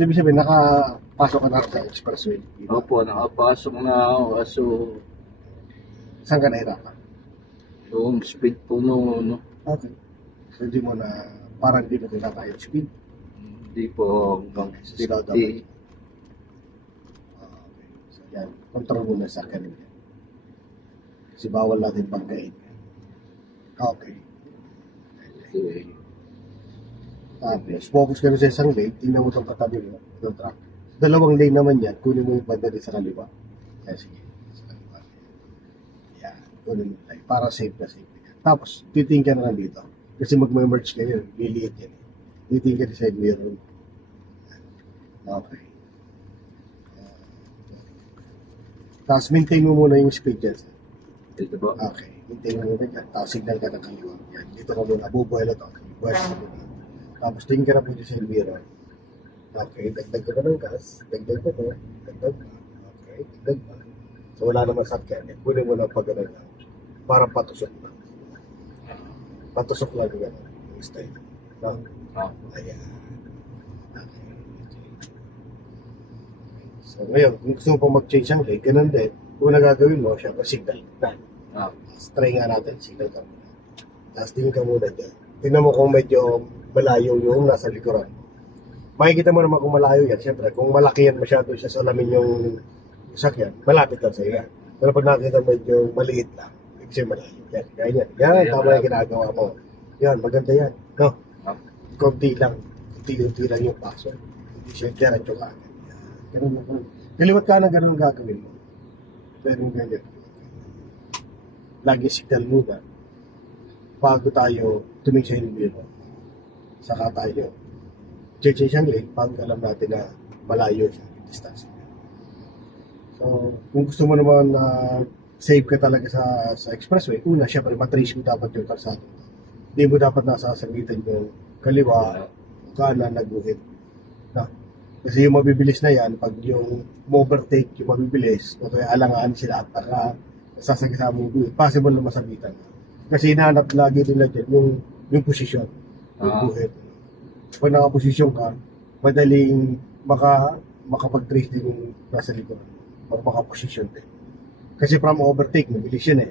So, ibig sabihin, nakapasok ka na sa expressway. Opo, nakapasok na ako kaso Saan ka nahirapan? yung speed po no, Okay. So, hindi mo na, parang hindi mo kinakaya yung speed. hindi po hanggang Slow down. 50. Okay. So, yan. Control mo na sa akin. Kasi bawal natin pagkain. Okay. Okay. Tapos, focus ka na sa isang lane, tingnan mo itong katabi mo, itong truck. Dalawang lane naman yan, kunin mo yung bandali sa kaliwa. Yan, sige. Sa kaliwa. Yan, kunin mo tayo. Para safe na safe. Tapos, titingin ka na lang dito. Kasi mag-merge kayo, liliit yan. Titingin ka na sa mirror. Okay. Tapos, maintain mo muna yung speed dyan. Ito po. Okay, maintain mo muna dyan. Tapos, signal ka ng kaliwa. Yan, dito ka muna. Bubuelo to. Bubuelo ka muna. Tapos tingin ka na po sa mirror. Okay, dagdag ko na ng gas. Dagdag ko to. Dagdag pa. Okay, dagdag pa. So wala naman sa akin. Kunin mo lang pag gano'n lang. Para patusok lang. Patusok lang yung gano'n. Yung style. No? Ayan. Okay. So ngayon, kung gusto mo pa mag-change ang leg, ganun din. Kung nagagawin mo, syempre signal na. Tapos try nga natin, signal ka muna. Tapos tingin ka muna dyan. Tingnan mo kung medyo malayo yung nasa likuran. Makikita mo naman kung malayo yan. Siyempre, kung malaki yan masyado siya sa alamin yung sakyan, malapit lang sa iyo. Pero pag nakita medyo maliit lang, ibig sabihin malayo. Yan, kaya yan. Yan, tama yung ginagawa mo. Yan, maganda yan. No? Kunti lang. Kunti-unti lang yung paso. Hindi siya diretso ka. Ganun lang. Kaliwat ka na ganun ang gagawin mo. Pero ganyan. Lagi signal muna. Bago tayo tumingin sa hilbiro. Saka tayo check siyang lane pag alam natin na malayo siya yung distance. So, kung gusto mo naman na save ka talaga sa expressway, una, syempre, matrace mo dapat yung kalsado. Hindi mo dapat nasasagitan yung kaliwa, kanan, naguhit. No? Kasi yung mabibilis na yan, pag yung overtake, yung mabibilis, o kaya alangaan sila at nasasagisa mo yung guhit, possible na masabitan. Kasi hinahanap lagi nila dyan yung posisyon. Buhet. Pag nakaposisyon ka, madaling makapag-trace din yung nasa likuran. Pag makaposisyon din. Kasi from overtake, mabilis yun eh.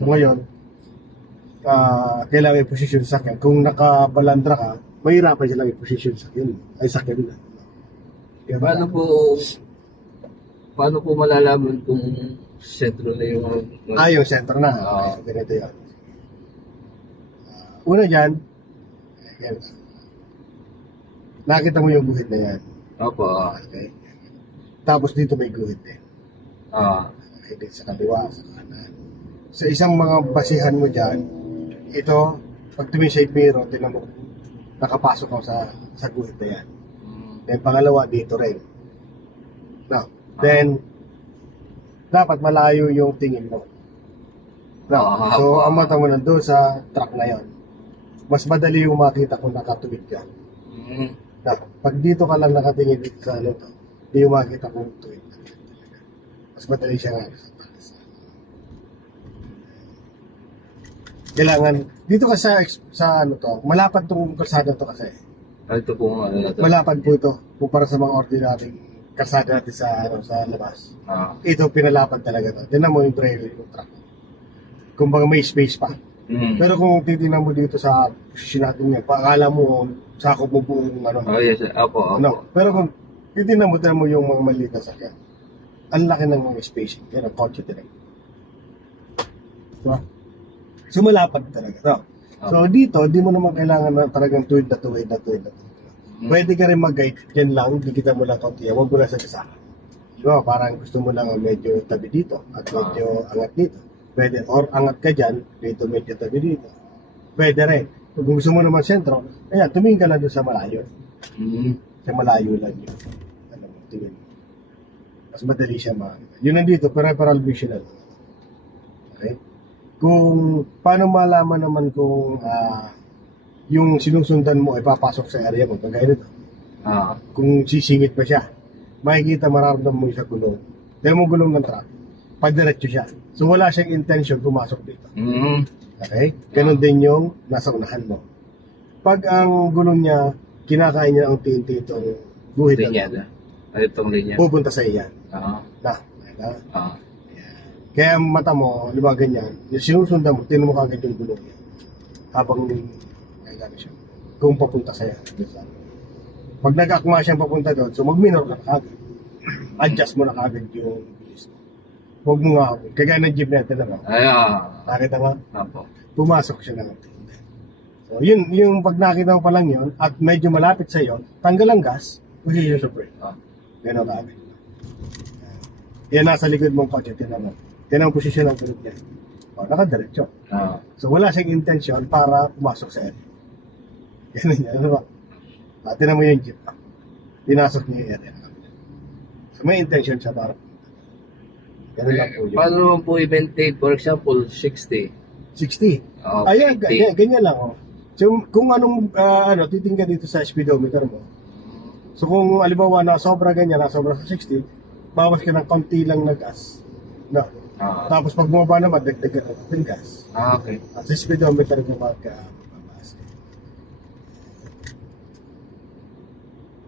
So ngayon, kailangan may posisyon sa akin. Kung nakabalandra ka, mahirapan sila may posisyon sa akin. Ay sa akin na. Paano po malalaman kung sentro na yung... yung center na. Ganito yan. Una dyan, yan. Nakita mo yung guhit na yan. Opo. Okay. Tapos dito may guhit din. Okay, dito sa kaliwa, sa kanan. Sa isang mga basihan mo dyan, ito, pag tumingin sa mirror, tinan mo, nakapasok ako sa guhit na yan. Then pangalawa, dito rin. No. Then, dapat malayo yung tingin mo. No. So, ang mata mo nandun sa truck na yon. Mas madali yung makita kung nakatuwid ka. Na, pag dito ka lang nakatingin dito sa ano to, hindi yung makita kung tuwid ka. Mas madali siya nga. Kailangan, dito ka sa ano to, malapad tong kalsada to kasi. Ito po ano na ito. Malapad po ito, kumpara sa mga ordinaryong kalsada natin sa labas. Ito, pinalapad talaga to. Tignan mo yung trailer, yung truck. Kumbaga may space pa. Pero kung titingnan mo dito sa posisyon natin yan, paakala mo, sakop mo buong ano. Yes, opo. No. Pero kung titingnan mo yung mga maliit na sakyan, ang laki ng mga spacing. Kaya ng kotse talaga. Diba? So malapad talaga. No? So dito, di mo naman kailangan na talagang tuwid. Pwede ka rin mag-guide. Yan lang, bigyan mo lang kaunti. Huwag mo lang sa kasama. Diba? Parang gusto mo lang medyo tabi dito at medyo angat dito. Pwede, or angat ka dyan, dito medyo tabi dito. Pwede rin. Kung gusto mo naman sentro, ayan, tumingin ka lang doon sa malayo. Sa malayo lang yun. Alam mo, tingin mo. Mas madali siya makakita. Yun nandito, peripheral vision. Okay? Kung paano malaman naman kung yung sinusundan mo ay papasok sa area mo, kagaya nito. Kung sisingit pa siya, makikita mararamdaman mo sa gulong. Dahil mo gulong ng truck, padiretso siya. So wala siyang intention pumasok dito. Okay? Ganon din yung nasa unahan mo. Pag ang gulong niya, kinakain niya ang unti-unti itong Guhit Linya lang. na. Ay, itong linya. Pupunta sa iyan. Oo. Na. Oo. Kaya ang mata mo, di ba ganyan, yung sinusundan mo, tinan mo kagad yung gulong niya. Habang, ay gano'n siya. Kung papunta sa'yo. Pag nag-akma siyang papunta doon, so mag-minor ka na kagad. Adjust mo na kagad yung bilis mo. Huwag mo nga, kagaya ng jeep natin na ba? Ay, Nakita nga, Apo. pumasok siya ng unti. So, yun, yung pag nakita mo pa lang yun, at medyo malapit sa'yo, tanggal ang gas, position sa brake. Gano'n kagad. Yan nasa likod mong kotse, tinan mo. Tinan ang posisyon ng tulog niya. O, nakadiretso. Oo. So, wala siyang intensyon para pumasok sa area. Ganun yan, ano ba? Tinan mo yung jeep. Pinasok niya yung area. So, may intention siya para ganun lang po yun. Paano naman po i-maintain? For example, 60. 60. Oo, Ayan, 80. ganyan lang. Oh. So, kung anong, titingnan dito sa speedometer mo. So, kung alibawa na sobra ganyan, na sobra sa 60, bawas ka ng konti lang na gas. No. Tapos pag bumaba naman, dagdagan ng gas. Okay. At sa speedometer mo magbabawas.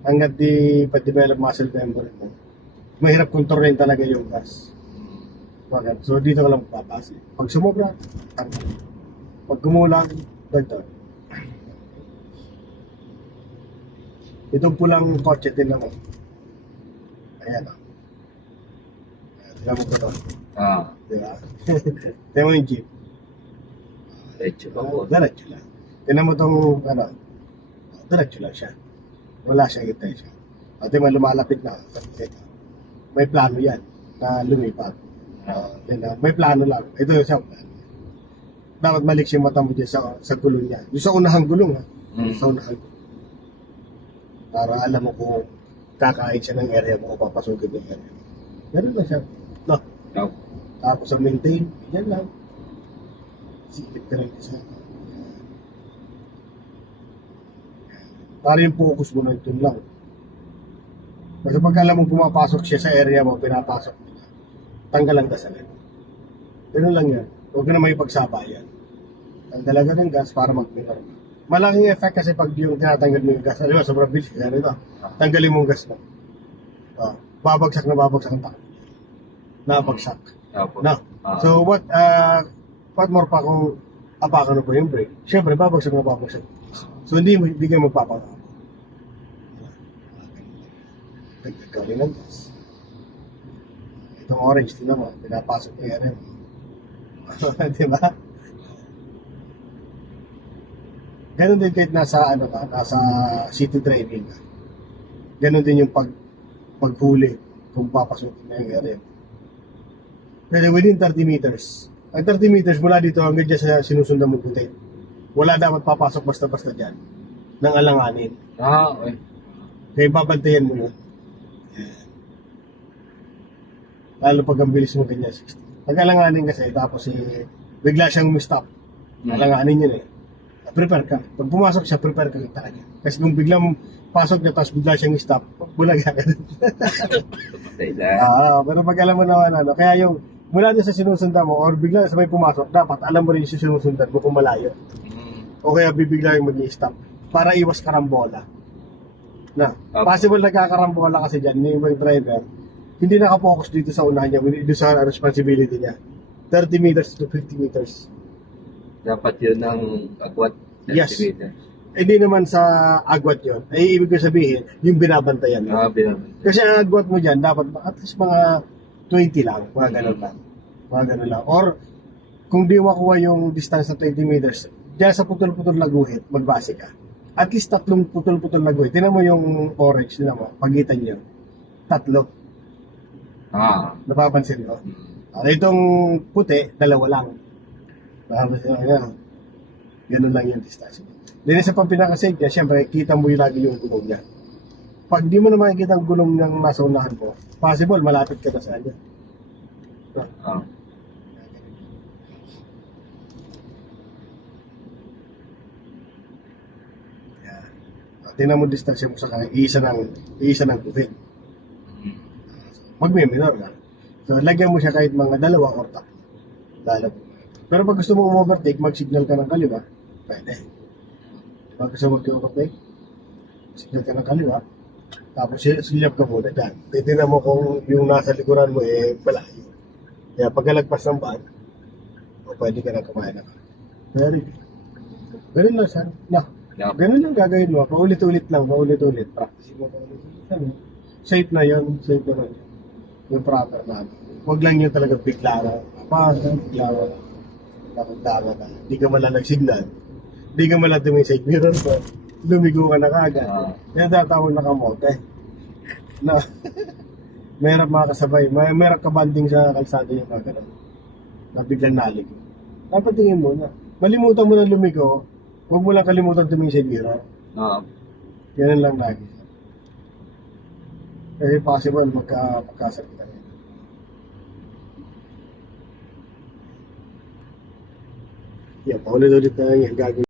Hanggat di pa-develop muscle memory mo, mahirap kontrolin talaga yung gas. Bakit? So dito ka lang papasok. Pag sumobra, tanggal. Pag kumulang, dagdag. Itong pulang kotse din naman. Ayan o. Tignan mo ko to. Diba? Tignan mo yung jeep. Diretso pa po. Diretso lang. Tignan mo itong, diretso lang siya. Wala siyang intention. At tignan mo, lumalapit na. May plano yan na lumipat. May plano lang. Ito yung siya. Dapat maliks yung mata mo dyan sa gulong niya. Yung sa unahang gulong, ha? Sa unahang gulong. Para alam mo kung kakain siya ng area mo o papasukin ng area mo. Ganun lang siya. No? No. Tapos sa maintain, yan lang. Silip ka rin isa. Para yung focus mo na ito lang. Kasi pag alam mo pumapasok siya sa area mo, pinapasok mo na, tanggal ang gas agad. Ganun lang yan. Huwag ka na may pagsabayan. Tanggal agad ng gas para mag-minor ka. Malaking effect kasi pag yung tinatanggal mo yung gas. Alam mo, sobrang bilis. Ganun ito. Tanggalin mo yung gas mo. Babagsak na babagsak ang takbo. Nabagsak. Opo. No. So what more pa kung apakan mo pa yung brake, syempre babagsak na babagsak. So hindi ka magpapakabo. Nagkakaroon ng gas. Itong orange, tinan mo, pinapasok yung area mo. Diba? Ganon din kahit nasa city driving ka. Ganon din yung paghuli kung papasukin na yung area mo. Pero within 30 meters. Ang 30 meters mula dito hanggang dyan sa sinusundan mo puti. Wala dapat papasok basta-basta dyan ng alanganin. Okay. Kaya babantayan mo yun. Lalo pag ang bilis mo ganyan 60. Pag alanganin kasi tapos bigla siyang stop. Alanganin yun eh. Prepare ka. Pag pumasok siya, prepare ka talaga. Kasi kung biglang pasok niya tapos bigla siyang stop, bulaga ka din. Pero pag alam mo naman kaya yung mula doon sa sinusundan mo or bigla sa may pumasok, dapat alam mo rin yung sinusundan mo kung malayo. O kaya bibigla yung mag-i-stop para iwas karambola. Possible nagkakarambola kasi dyan, yung ibang driver, hindi nakapokus dito sa unahan niya, dito sa responsibility niya. 30 meters to 50 meters. Dapat yun ang agwat. Yes. Hindi naman sa agwat yun. Ay, ibig ko sabihin, yung binabantayan mo. Binabantayan. Kasi ang agwat mo dyan, dapat at least mga 20 lang, mga ganun lang. Mga ganun lang. Or, kung di makuha yung distance na 20 meters, dyan sa putol-putol na guhit, magbase ka. At least 3 putol-putol na guhit. Tinan mo yung orange, tinan mo, pagitan nyo. 3. Napapansin ko. Itong puti, 2 lang. Ganun lang yung distance. Then sa pinakasave niya, siyempre, kita mo yung lagi yung gulong niya. Pag di mo na makikita ang gulong niyang nasa unahan mo, possible, malapit ka na sa kanya. Tingnan mo distansya mo sa kanya, iisa ng guhit. Magme-minor ka. So, lagyan mo siya kahit mga 2 or 3. Pero pag gusto mo overtake, mag-signal ka ng kaliwa, pwede. Pag gusto mo mag-overtake, signal ka ng kaliwa, Tapos silyap ka muna dyan. Titignan mo kung yung nasa likuran mo malayo. Kaya pagkalagpas ng van, pwede ka na kumain na. Very good. Ganun lang sir. Yup. Ganun lang gagawin mo. Paulit-ulit lang, paulit-ulit. Practice mo paulit-ulit. Safe na yun. Safe na yun. Yung proper na. Huwag lang yun talaga bigla na. Bigla na. Nakagdama na. Hindi ka malang nagsignal. Hindi ka malang tumingin sa mirror mo. Lumigo ka na kagad. Yan tatawag na kamote. Na. Merap makakasabay. Merap ka banding sa kalsada yung mga ganun. Na biglang naligo. Dapat tingin mo na. Malimutan mo na lumigo. Huwag mo lang kalimutan tumingin sa mirror. Ganun lang lagi. Kasi possible magkasakit ka. Yan, paulit-ulit na yan gagawin.